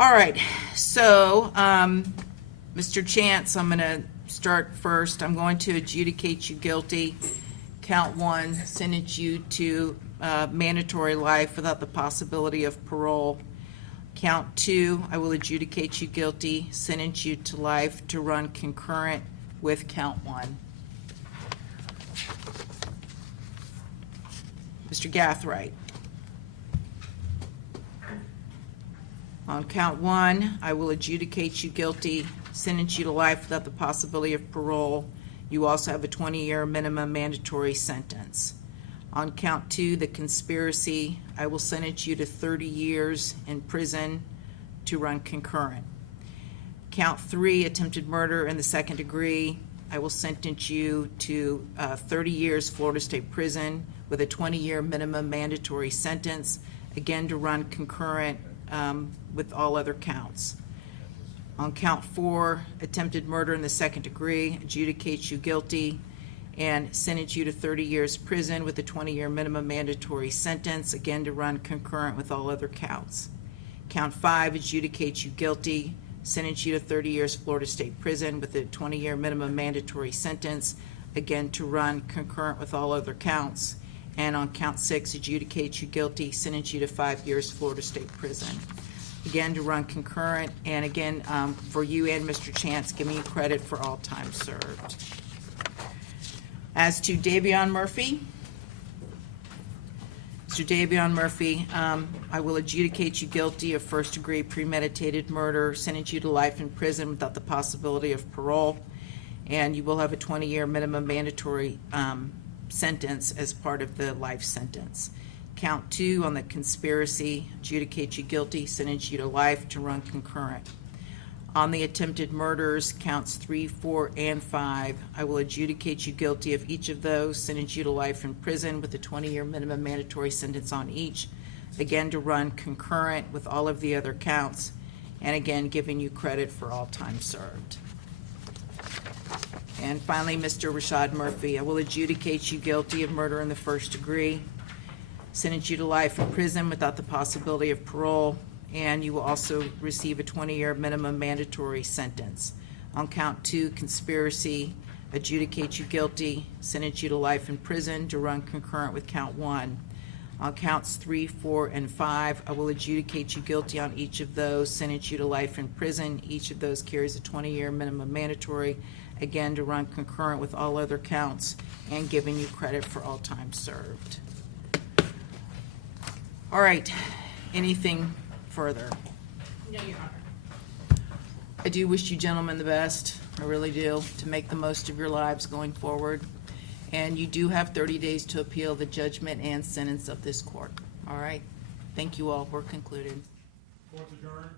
All right, so, Mr. Chance, I'm going to start first. I'm going to adjudicate you guilty. Count one, sentence you to mandatory life without the possibility of parole. Count two, I will adjudicate you guilty, sentence you to life to run concurrent with count one. Mr. Gathright. On count one, I will adjudicate you guilty, sentence you to life without the possibility of parole. You also have a 20-year minimum mandatory sentence. On count two, the conspiracy, I will sentence you to 30 years in prison to run concurrent. Count three, attempted murder in the second degree, I will sentence you to 30 years Florida State Prison with a 20-year minimum mandatory sentence, again to run concurrent with all other counts. On count four, attempted murder in the second degree, adjudicate you guilty and sentence you to 30 years prison with a 20-year minimum mandatory sentence, again to run concurrent with all other counts. Count five, adjudicate you guilty, sentence you to 30 years Florida State Prison with a 20-year minimum mandatory sentence, again to run concurrent with all other counts. And on count six, adjudicate you guilty, sentence you to 5 years Florida State Prison, again to run concurrent. And again, for you and Mr. Chance, give me credit for all time served. As to Davion Murphy, Mr. Davion Murphy, I will adjudicate you guilty of first-degree premeditated murder, sentence you to life in prison without the possibility of parole, and you will have a 20-year minimum mandatory sentence as part of the life sentence. Count two on the conspiracy, adjudicate you guilty, sentence you to life to run concurrent. On the attempted murders, counts 3, 4, and 5, I will adjudicate you guilty of each of those, sentence you to life in prison with a 20-year minimum mandatory sentence on each, again to run concurrent with all of the other counts, and again giving you credit for all time served. And finally, Mr. Rashad Murphy, I will adjudicate you guilty of murder in the first degree, sentence you to life in prison without the possibility of parole, and you will also receive a 20-year minimum mandatory sentence. On count two, conspiracy, adjudicate you guilty, sentence you to life in prison to run concurrent with count one. On counts 3, 4, and 5, I will adjudicate you guilty on each of those, sentence you to life in prison. Each of those carries a 20-year minimum mandatory, again to run concurrent with all other counts, and giving you credit for all time served. All right, anything further? No, Your Honor. I do wish you gentlemen the best, I really do, to make the most of your lives going forward. And you do have 30 days to appeal the judgment and sentence of this court. All right, thank you all, we're concluded. Court's adjourned.